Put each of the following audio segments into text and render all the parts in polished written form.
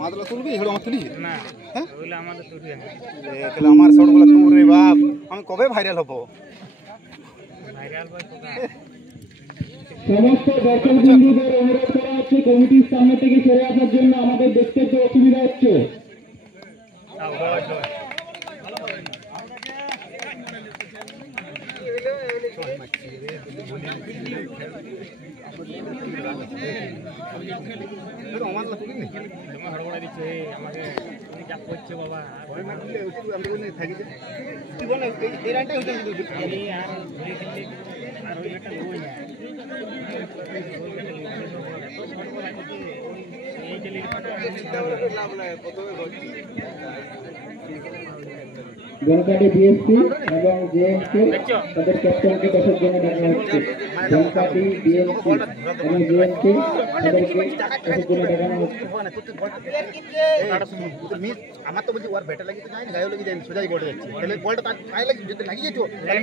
মাদলা তুলবি হেড়ো আমার তুলি না হ্যাঁ ওইলা আমাদের তুলি তাহলে আমার শটগুলো তুল রে বাপ আমি কবে ভাইরাল হব ভাইরাল ভাই সমস্ত দর্শক বন্ধুদের অনুরোধ করা হচ্ছে কমিটির সামনে থেকে সরে আসার জন্য আমাদের দেখতে তো অসুবিধা হচ্ছে জনকাটি বিএসপি এবং জেএমকে তাদের ক্যাপ্টেনকে দেখার জন্য ডাকা হচ্ছে জনকাটি বিএসপি এবং জেএমকে তাদেরকে দেখার জন্য দেখানো হচ্ছে আমার তো বলছি ওর ব্যাটা লাগি তো যাই না গায়ে লাগি যাই সোজাই বড় যাচ্ছে তাহলে বলটা তার গায়ে লাগি যদি লাগি যেত তাহলে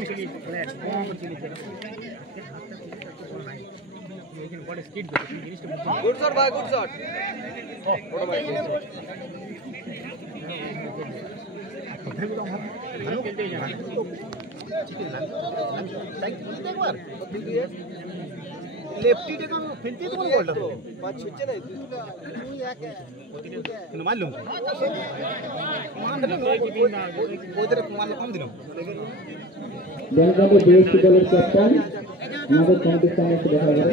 গুড শট ভাই গুড শট বড় ভাই लेफ्टी टेकन फिरती तो बोल रहा हूं पांच छुच्चे नहीं तू याके কিন্তু মারলুম ওদের মারল কম দিলাম জনকাটি বিএসপি দলের ক্যাপ্টেন আমাদের কমিটির সামনে এসে দেখা করে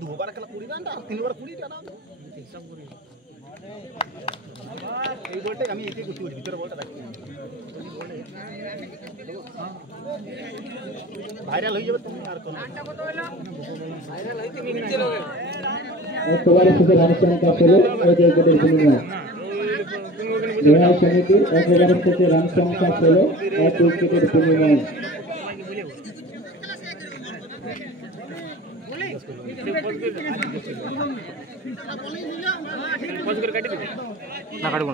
দুবার খেলা কুড়ি না তিনবার কুড়ি টাকা এই বলটাই আমি এটাই করছি ভিতরে বলটা রাখছি ভাইরাল হয়ে যাবে তুমি আর কোনো ভাইরাল হইতে নিচে লোকে একবারে শুধু রামচন্দ্র কাপড়ে এই জায়গাটার বিনিময় ন্যায় সমিতির একবারে শুধু রামচন্দ্র কাপড়ে এক উইকেটের বিনিময় না কাটবো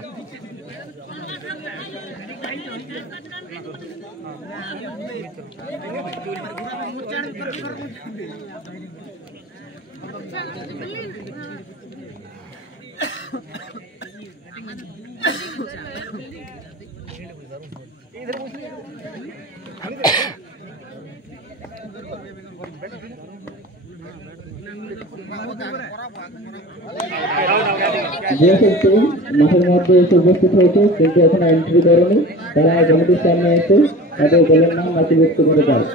যেহেতু মাঠের মধ্যে এসে উপস্থিত হয়েছে কিন্তু এখন এন্ট্রি করেনি তারা কমিটির সামনে এসে তাদের দলের নাম নথিভুক্ত করে দেয়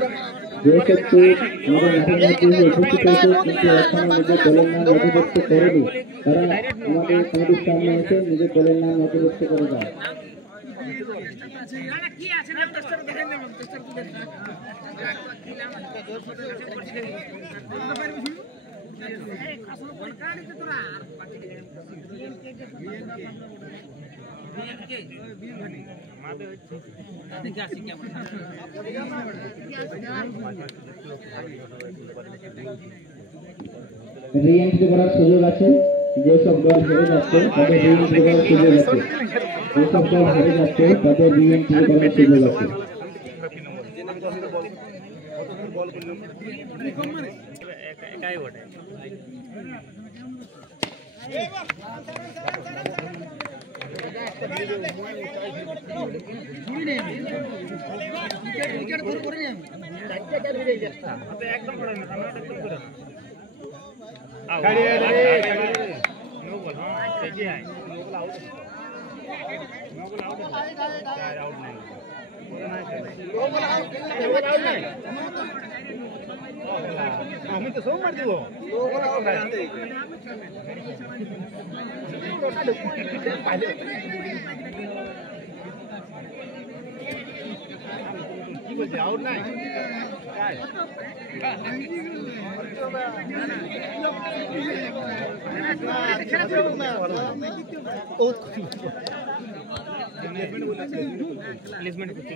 যেহেতু আমাদের মাঠের মধ্যে উপস্থিত হয়েছে কিন্তু এখনো নিজের দলের নাম নথিভুক্ত করেনি তারা আমাদের কমিটির সামনে এসে নিজের দলের নাম নথিভুক্ত করে দেয় রিএন্ট্রি করার সুযোগ আছে যেসব দল হেরে যাচ্ছে তাদের রিএন্ট্রি করার সুযোগ আছে যেসব দল হেরে যাচ্ছে তাদের রিএন্ট্রি করার সুযোগ আছে একাই বটে একদম করে না একদম করে না नो बॉल हां सही है नो बॉल आउट आउट नहीं नो बॉल आउट नहीं আমি তো সব মার দিব নো বল আউট আনতে কি বলছে আউট নাই কাই প্লেসমেন্ট করতে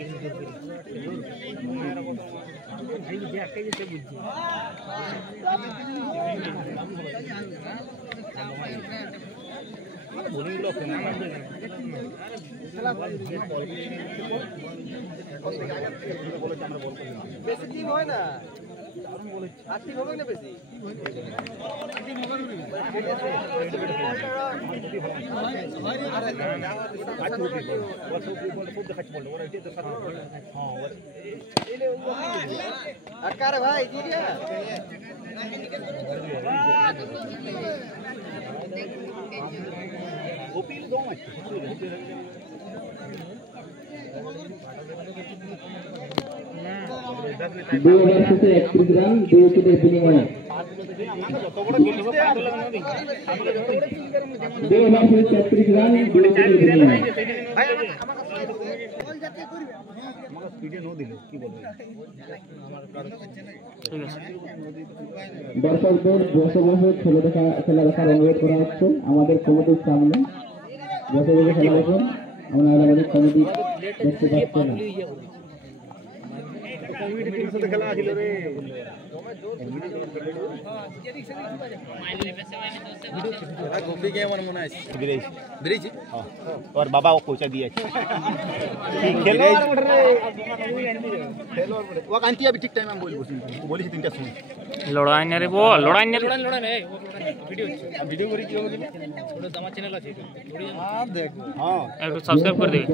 হয় না আর্থিক হবে না বেশি আকার ভাই ঠিক আছে গোপিল দম আছে दो ओवर से 31 रन 2 विकेटेर বিনিময়ে 2 ओवर से 33 रन 2 विकेटेर বিনিময়ে আমাকে স্পিডে নো দিল কি বলবে ঠিক আছে দর্শকদের বসে বসে খেলা দেখার অনুরোধ করা হচ্ছে আমাদের কমিটির সামনে বসে বসে খেলা দেখুন আমরা আমাদের কমিটি দেখতে পাচ্ছি না কমিটি টিম সাথে খেলা ছিল রে গোপি কে মনে আছে বিরেছি হ্যাঁ और बाबा को कोचा दिया खेलोয়ার বটে রে খেলোয়ার বটে ও কান্তি अभी ठीक टाइम में बोली तीनটা শুন লড়াই না রে বল লড়াই না ভিডিও করি কি হবে ছোট আমার চ্যানেল আছে আর দেখ হ্যাঁ একটু সাবস্ক্রাইব করে দেবে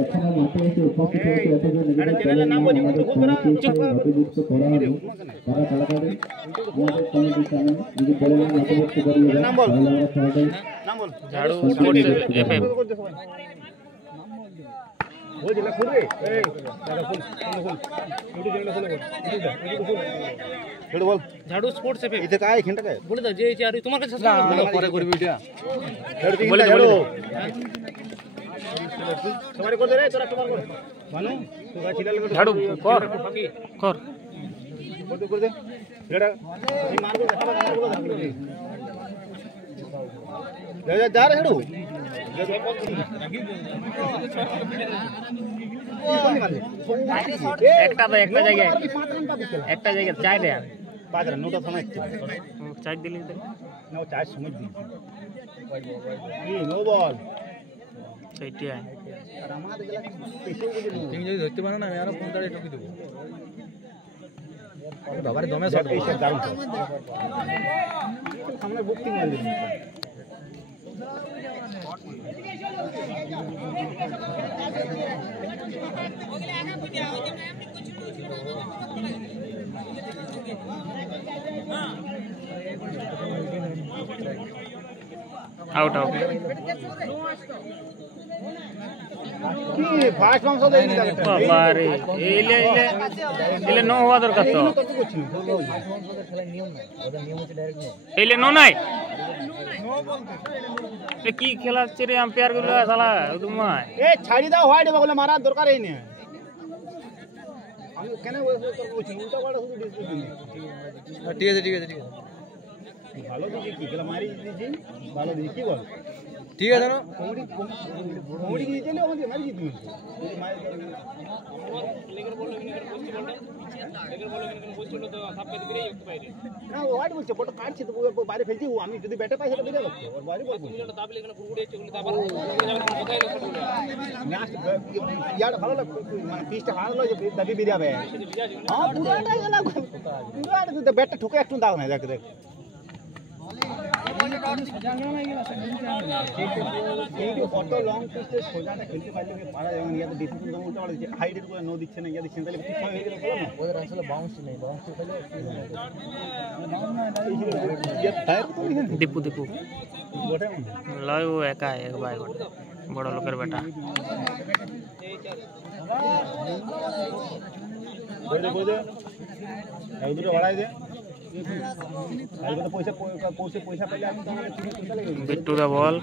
এখানে মাঠে এসে উপস্থিত হয়েছে অথচ নিজেদের চ্যানেলের নাম বলি তো করা নথিভুক্ত করা হবে তারা কালাকারে আমাদের কমিটির সামনে যদি বলে না নথিভুক্ত করিয়ে নাম বল নাম বল ঝাড়ু স্পোর্টস এফএম वो जिला खोल रे ए दादा खोल यूट्यूब चैनल खोल खेड़ बोल झाड़ू स्पोर्ट्स एफएम इथे काय घंटा काय बोले जे यार तुम्हार काছে সাবস্ক্রাইব করে করবি ভিডিও खेड़ की बोले झाड़ू তোমারে কর দে রে তোরা তোমার কর মানু তো গাছিলা লাগো झाड़ू কর কর দে রেডা এই মার को দেখা মার को जा जा रे झाड़ू একটা জায়গায় চাই দেন 5 রান নোটা সময় চাই দিলি না ও চাই সময় দিই কি নো বল সেইটি আর আমাদের গলা পেছন বুঝে তুমি যদি ধরতে পারো না আমি আরো 15 টকি দেব বাবারে দমে শট এইসব দারুণ সামনে বুকিং মারি দিই आउट आउट কি ফাস্ট বাউন্স দেইনি তাকে বাবা রে এলে নো হওয়া দরকার তো খেলার নিয়ম না ওদের নিয়ম হচ্ছে ডাইরেক্ট নো এলে নো নাই এ কি খেলাচ্ছে রে আম্পায়ার গুলো শালা তোমায় এ ছাড়ি দাও হোয়াইট বলে মারার দরকারই নেই আমি কেন বলছি উল্টা বড় শুধু ডিসপ্লে ঠিক আছে ভালো দিছি কি খেলা মারি দিছি ভালো দিছি কি বল ঠিক আছে না কমিটি দিতে না আমাদের মারি দিবি লেগের বল বলছিল তো সাপে দিবি রে একটু বাইরে না হোয়াইট বলছে বড় কাটছে তো বাইরে ফেলছি আমি যদি ব্যাটে পাই সেটা বেরিয়ে যাবে আর বাইরে বল তুমি দাবলে এখানে গুড়গুড়ে চলে দাবার কোথায় গেল ম্যাচ ইয়ার ভালো লাগে মানে পিচটা ভালো লাগে দাবি বেরিয়ে যাবে হ্যাঁ পুরোটা গেল পুরোটা ব্যাটটা ঠুকে একটু দাও না দেখ কত লং পিচে সোজাটা খেলতে পারলে পারা যাবে না ইয়াতে ডিসিশন দম উল্টা পড়ে হাইডের করে নো দিচ্ছে না ইয়াতে দিচ্ছেন তাহলে ঠিক হয়ে গেল না ওদের আসলে বাউন্স নেই বাউন্স খেলে দীপু গোটা লয় ও একা এক ভাই গোটা বড় লোকের বেটা বলে এই দুটো বাড়াই দে बिट्टू दा बॉल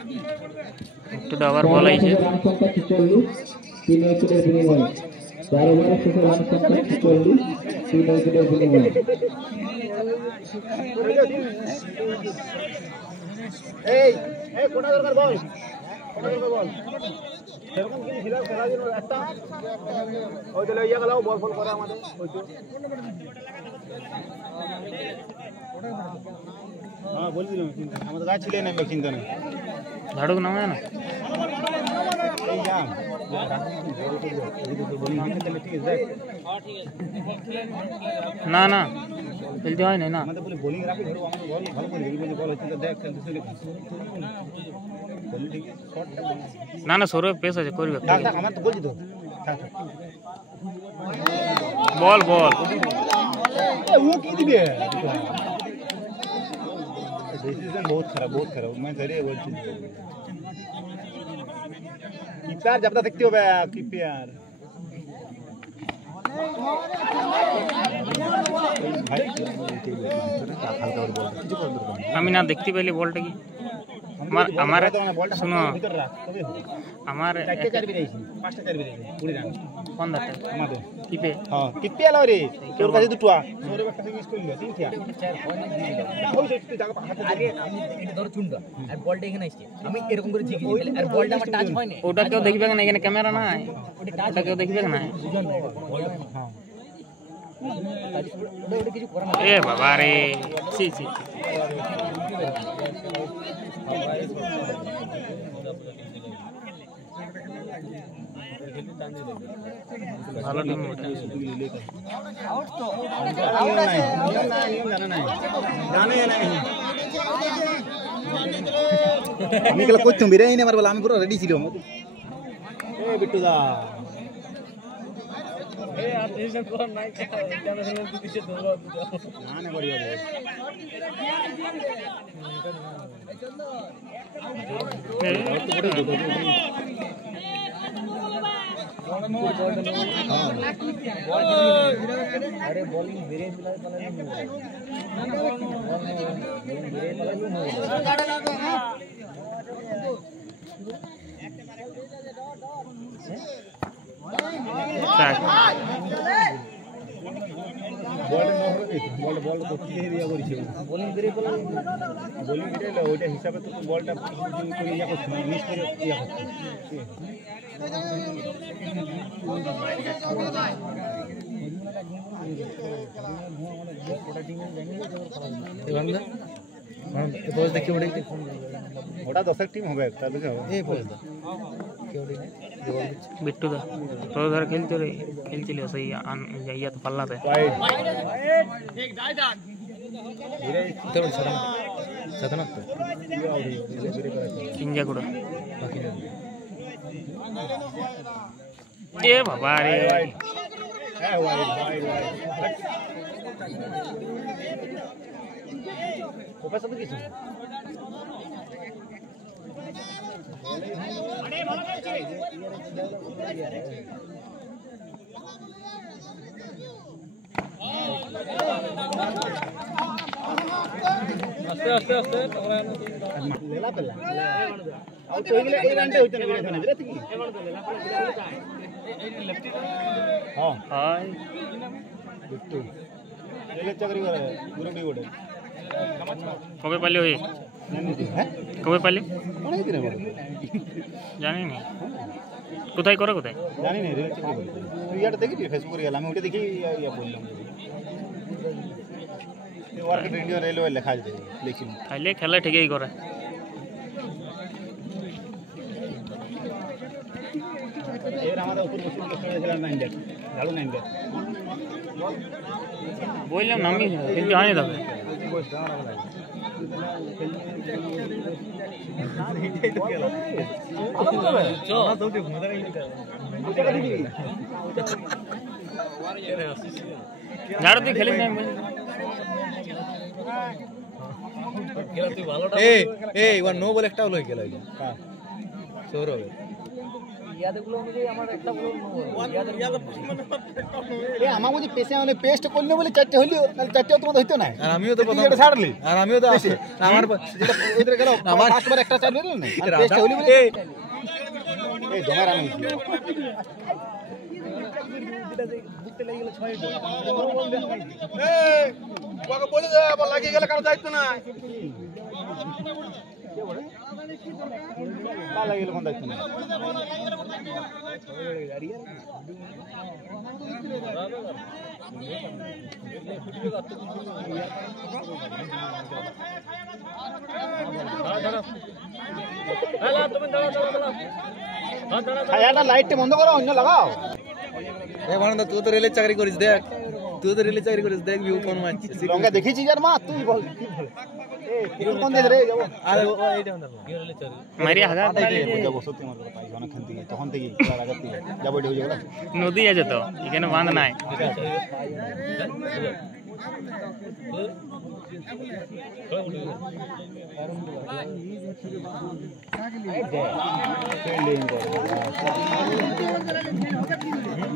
बिट्टू दा ओवर बॉल आइছে রান সংখ্যা 46 3 উইকেটের বিনিময়ে 4 ওভারে শেষে রান সংখ্যা 46 3 উইকেটের বিনিময়ে এই এই কোটা দরকার বল কোটা দরকার বল সেরকম কি ছিল খেলা দিন একটা ওই তাহলে ইয়া গেল বল ফল করে আমাদের ওই তো হ্যাঁ বল দিলাম আমাদের গাছ ছিল না চিন্তা নেই ঝাড়ুক নামে না এই যা না না খেলতে হয় না আমাদের বলে বোলিং রাখি ধরো আমাদের বল ভালো করে দেখি বল হচ্ছে দেখ খেলতে চলে ঠিক শটটা না না সৌরভ পেস আছে করবে থাক থাক আমার তো বলছি তো থাক থাক বল বল वो की दिए डिसीजन बहुत खराब मैं करे वो चीज कीपर जब तक देखते हो बे कीपर আমি না দেখতে পেলি বলটা কি আমার শুনো আমার পাঁচটা চার বেরিয়েছে 20 রান কোন দাটা আমাদের কিপে হ্যাঁ কিপে আলো রে তোর কাছে দুটো সৌরভ একটা মিস করলো তিন থিয়া ওই যে তুই জায়গা হাতে আগে আমি এটা ধরে চুনটা আর বলটা এখানে আসছে আমি এরকম করে ঝিকি দিই আর বলটা আমার টাচ হয় না ওটা কেউ দেখবে না এখানে ক্যামেরা নাই ওটা কেউ দেখবে না দুজন না হ্যাঁ ওটা কিছু করা না এ বাবা রে সি সি ভালো টিম ওটা আমি গেলে করতাম বিরাই না মারবো আমি পুরো রেডি ছিলাম এ বিট্টু দা না বড়িয়া अरे बॉलिंग मेरे दिला বল করতে দিয়া করিছে বোলিং বেরে বোলিং বেরে ওইটা হিসাবে তো বলটা করে ইয়া করছ মিস করে ইয়া করছ এবারে বস দেখি ওটা 10 টিম হবে তাহলে কি হবে এই বস बिट्टू दा तो उधर खेलते सही या तो पल्ला थे इंजा ಕೂಡ ए बाबा रे ওপাশে তো কিছু আস্তে আস্তে আস্তে লেলা পেলা আর তো এগুলা এই রানটা হইতো না বিরাট কি হ্যাঁ हाय বিট্টু লেলা চাকরি করে গুরুডি ওঠে কবে পালি হই হ্যাঁ কবে পালি অনেক দিন আগে জানি না কোথায় করে কোথায় জানি না রেল চাকরি করে তুই ইয়াটা দেখি ফেসবুকে গেলাম আমি ওটা দেখি ইয়া বললাম এই ওয়ার্ক ইন্ডিয়া রেলওয়ে লেখা আছে দেখি তাইলে খেলা ঠিকই করে এর আমাদের উপর বসে খেলেছিলাম 9 ডেট ঝাড়ু 9 ডেট বললাম নামি খেলতে হয় না তবে ঝাড়ু তুই খেলিস না নো বলে একটা হলো গেল সৌরভ ইয়াদগুলো অনুযায়ী আমার একটা বল এ আমার মধ্যে পেছে মানে পেস্ট করলে বলে চারটে হলো তাহলে চারটে তোমাদের হইতো না আর আমিও তো এটা ছাড়লি আর আমিও তো আছে আমার যেটা ওদের গেল আমার ফার্স্টবার একটা চার বেরো না আর পেস্ট হইলো বলে এই জমা রান বুঝতে লাগি গেল 6 এই ওকে বলে দে বল লাগি গেলে কারো দায়িত্ব না का लागेल कोण दाखवून ছায়াটা লাইটটা বন্ধ করো অন্য লাগাও এ ভানন্দা তুই তো রেলের চাকরি করিস দেখ তুই তো রেলের চাকরি করিস দেখ ভিউ কোন মারছিস লঙ্কা দেখেছিস আর মা তুই বল কি বল কোন দেশ রে যাবো আরে এইটা না রেলের চাকরি মারিয়া হাজার যাবো সত্যি আমার কথা পাই অনেকক্ষণ থেকে তখন থেকে আগের থেকে যাবো এটা হয়ে যাবে নদী আছে তো এখানে বাঁধ নাই ফিল্ডিং করে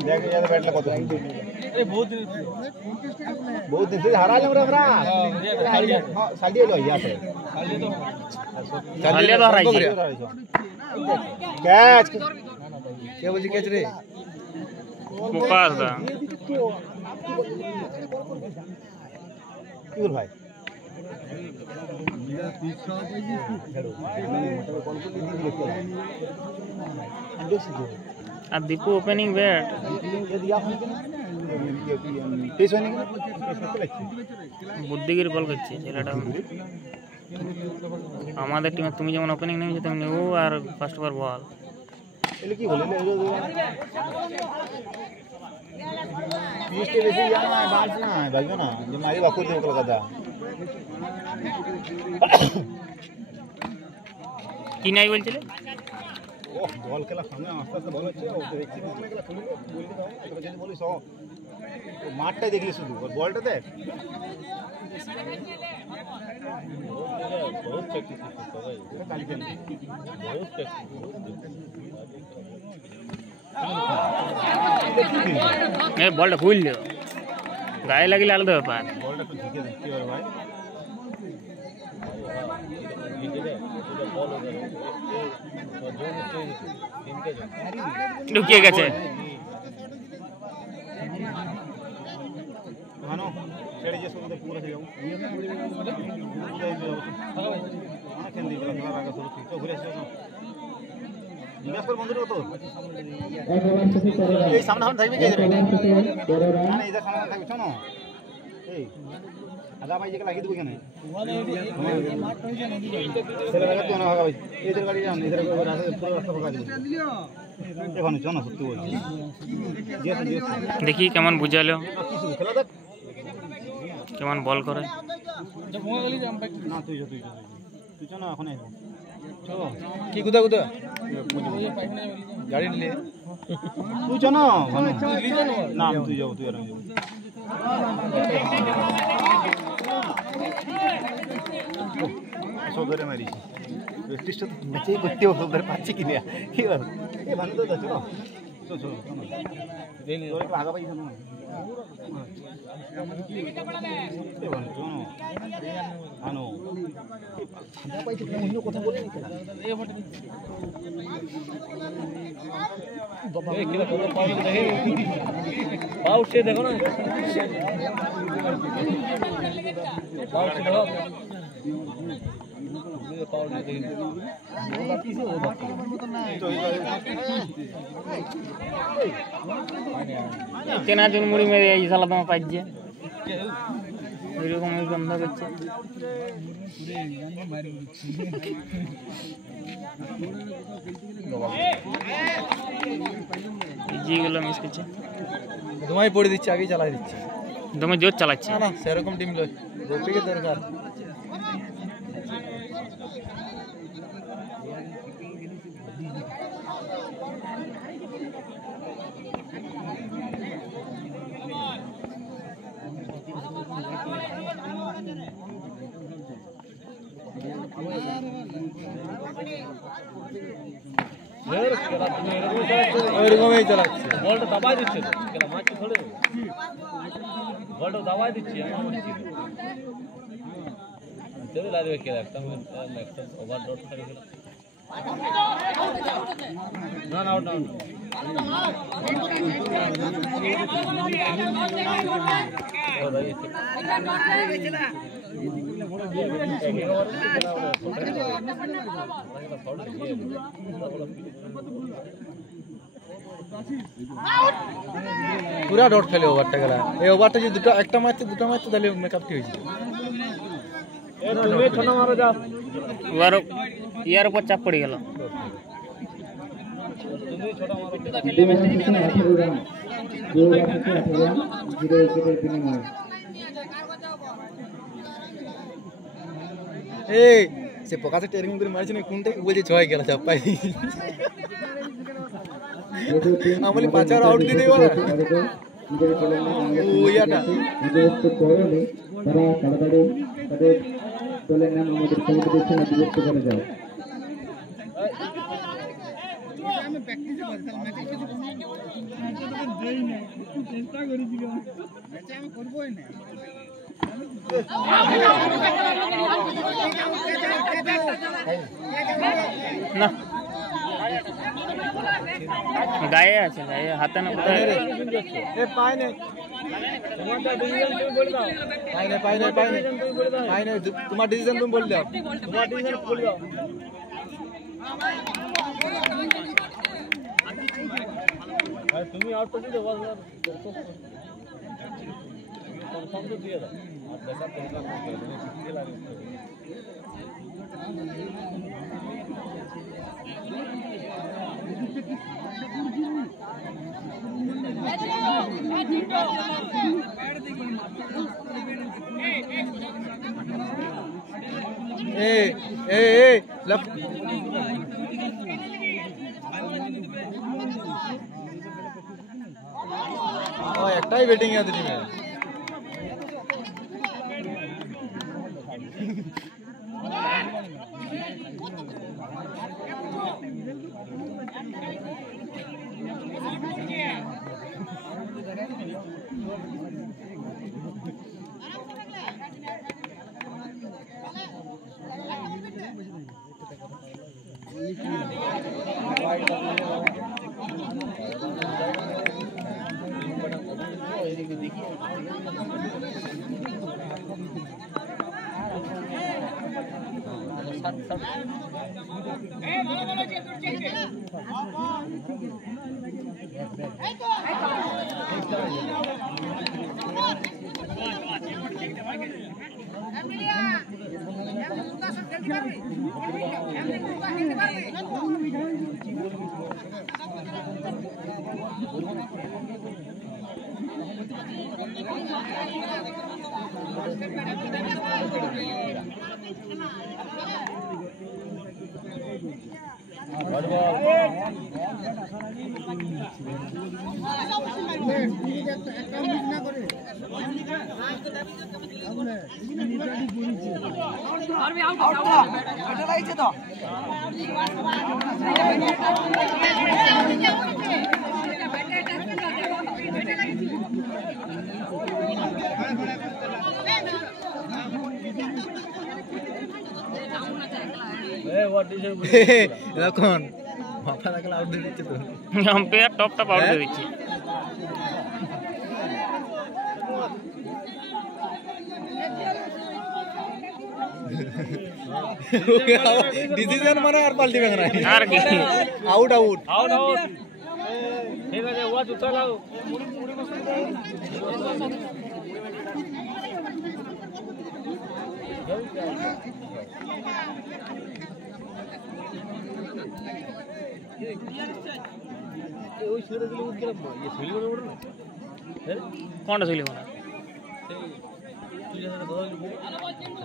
দেখ यार बैठला কত এ बहुत दिन से हरा ले हमरा साली लो या से চালিয়ে তো হারাইছে कैच কে বলছি ক্যাচ রে পোকাস দা কি বল ভাই আর দীপু ওপেনিং ব্যাট বুদ্ধিগির বল করছে ছেলেটা আমাদের টিমে তুমি যেমন ওপেনিং নেমেছো তেমনি ও আর ফার্স্ট ওভার বল কি বলে বেশি বাড়ছে না ভাইবো না যে মারি বাকুর দেবো কলকাতা কি নাই বলছিলে ও বল খেলা সামনে আস্তে আস্তে বল হচ্ছে ও দেখছি বল খেলা শুরু বলতে দাও তোরা যদি বলিস ও মাঠটাই দেখলি শুধু আর বলটা দেখ বহুত প্র্যাকটিস করতে হবে কালি খেলি বহুত প্র্যাকটিস এ বলটা খুল দিও গায়ে লাগিলে আলাদা ব্যাপার বলটা একটু ঢুকে দেখতে পারো ভাই ঢুকিয়ে গেছে মানো ছেড়ে যে শুরুতে পুরো হয়ে যাবো অনেকক্ষণ দিয়ে খেলা আগে শুরু তো ঘুরে এসে জিজ্ঞাসা কর বন্ধুর কত এই সামনে সামনে থাকবে কে রে না এই যে সামনে থাকবে শোনো এই আদা ভাই যেগুলো লাগিয়ে দেবো কেন ছেলে লাগাতে না ভাগা ভাই এদের গাড়ি যান এদের রাস্তা পুরো রাস্তা ফাঁকা দেবো এখন শোনো সত্যি বলছি দেখি কেমন বুঝালো কিছু খেলা দেখ কেমন বল করে না তুই চো না এখন আসবো চলো কি কুদা কুদা গাড়ি নিলে তুই চো না না তুই যাবো তুই আর আমি যাবো সৌদারে মারিছি প্র্যাকটিসটা তো ম্যাচেই করতে হবে সৌদারে পাচ্ছি কি না কি বল এ ভালো তো চলো চলো তোর আগা পাই জানো এ ভালো চলো আনো আগা পাই তো অন্য কথা বলে নি কেন এ কিলা কথা পাউল দেখে পাউল সে দেখো না পাউল সে দেখো পাউল দেখে চেনা চুন মুড়ি মেরে এই সালা তোমার পাইছে ওইরকম ওই গন্ধ করছে যেগুলো মিস করছে তোমায় পড়ে দিচ্ছে আগেই চালাই দিচ্ছে তোমার জোর চালাচ্ছে না না সেরকম টিম লয় রফিকের দরকার ওইরকমই চালাচ্ছে বলটা দাবাই দিচ্ছে খেলা মারছে থোড়ে বলটা দাবাই দিচ্ছে চলে লাগবে খেলা একটা ওভার ডট করে খেলা না না আউট আউট ও ভাই পুরা ডট খেলে ওভারটা গেল এই ওভারটা যদি দুটো একটা মারতে দুটো মারতে তাহলে মেকআপ কি হয়েছে তুমি ছোট মারো যাও ইয়ার উপর চাপ পড়ে গেল তুমি ছোট মারো 18 রান 18 রান 0 উইকেটের বিনিময়ে এই সে পকাতে টেরিং করে মারছে না কোনটা বলছে ছয় গেল চাপাই আমলি পাঁচার আউট দিয়ে দেব না ও ইয়াটা তারা তাড়াতাড়ি তাদের দলের নাম আমাদের কমিটির সাথে যুক্ত করে দাও না গায়ে আছে গায়ে হাতে না কোথায় এ পায় না তোমারটা ডিসিশন তুমি বলে দাও পায় না তোমার ডিসিশন তুমি বলে দাও তোমার ডিসিশন বলে দাও আরে তুমি আউট করে দাও বস কনফার্ম তো দিয়ে দাও আর পয়সা কনফার্ম করে দাও শিখতে লাগে ए लेफ्ट ओ एकटाई बैटिंग है दिल्ली में এখন মাথা লাগলে আউট দিয়ে দিচ্ছে তো আম্পায়ার টপ টপ আউট দিয়ে দিচ্ছে ডিসিশন মানে আর পাল্টিবে না আর কি আউট আউট আউট আউট ঠিক আছে ওয়াচ উঠা লাও ওই ছেড়ে দিলে উঠ গেলাম ये ছেলে ওড়ে না হ্যাঁ কোনটা ছেলে ওড়ে তুই যেটা ধরে লিখো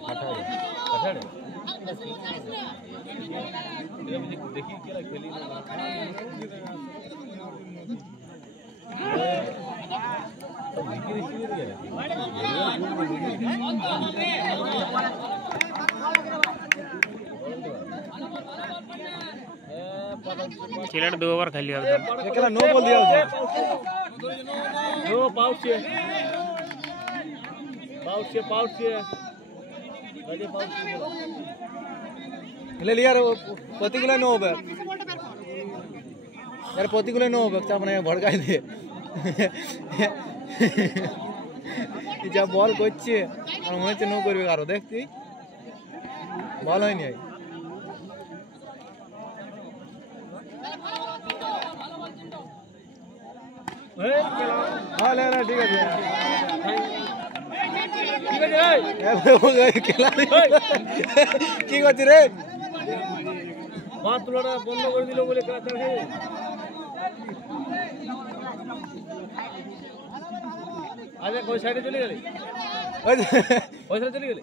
কাটাড়ে এটা আমি দেখি কেলা খেলি না তো লিখে দিছি রে चिलट 2 ओवर खेली एकदम एकला नो बोल दिया उसने नो पाउच गजे पाउच ले लिया रे पतिकुला नो হবে यार पतिकुला नो হবে চাপ না ভড়কাই দে যা বল করছে আর মনে হচ্ছে নো করবে আরো দেখ তুই বল হয়নি ঠিক আছে কি করছি রে বাদ তোলাটা বন্ধ করে দিল বলে আচ্ছা ওই সাইডে চলে গেলে ওই সাইডে চলে গেলে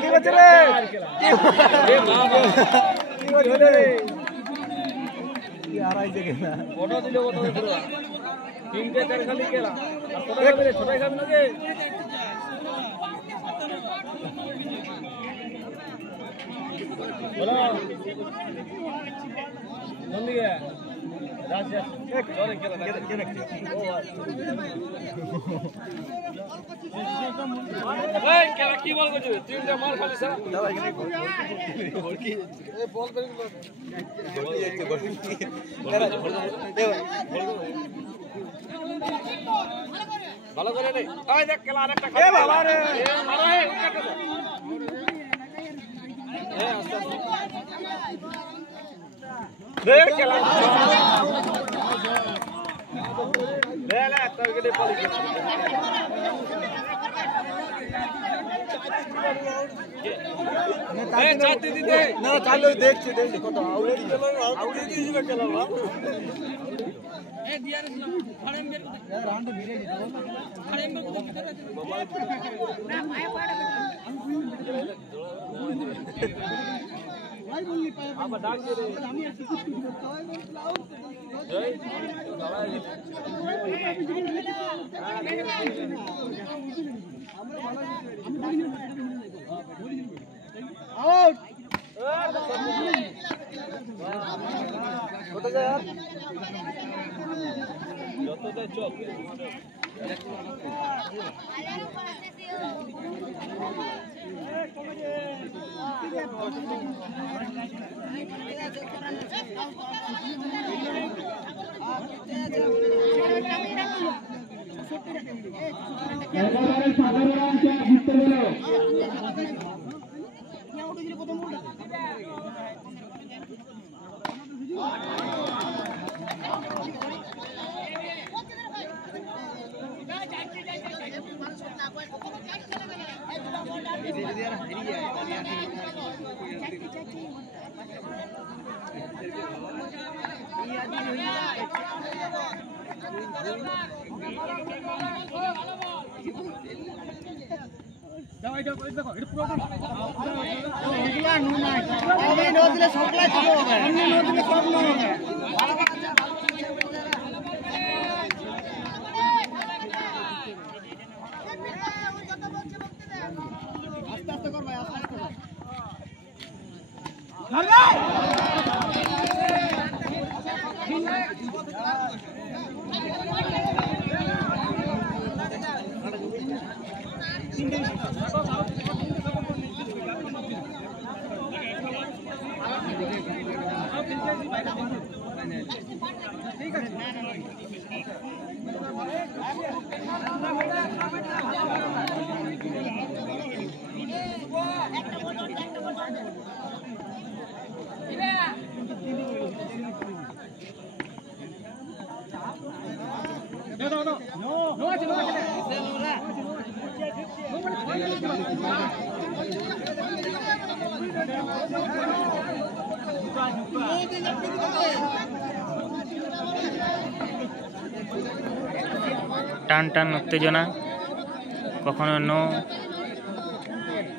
কি করছে রে ওটা দিলে ওটা তিনটে চার খালি গেলা ছোটাই খাবি নাকি বলো কোন দিকে কি বল করছে তিনটা মার খালি স্যার ভালো করে রে খেলা আরেকটা বাবা রে খেলা না চালু দেখছি দেখছি কত একেবারে সাধারণকে জিততে হলো টান টান উত্তেজনা, কখনো নো,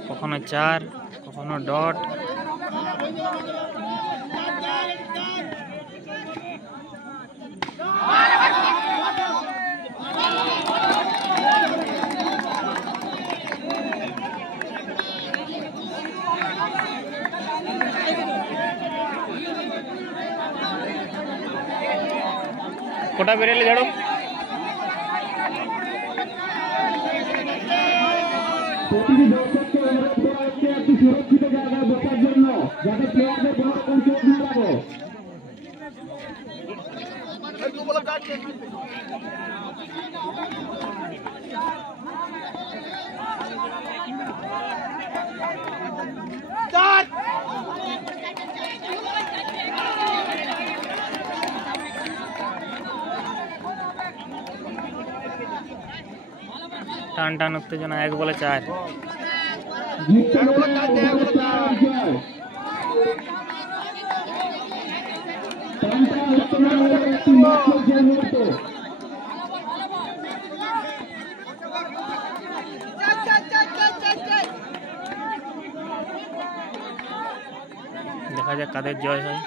কখনো 4, কখনো ডট। কোটা বেরেলে ঝাড়ো। প্রতিটি দর্শককে অনুরোধ করা হচ্ছে একটি সুরক্ষিত জায়গায় বসার জন্য, যাতে প্লেয়ারদের কোনো রকম চোট না লাগে। টান টান উত্তেজনা 1 বলে 4। দেখা যাক কাদের জয় হয়।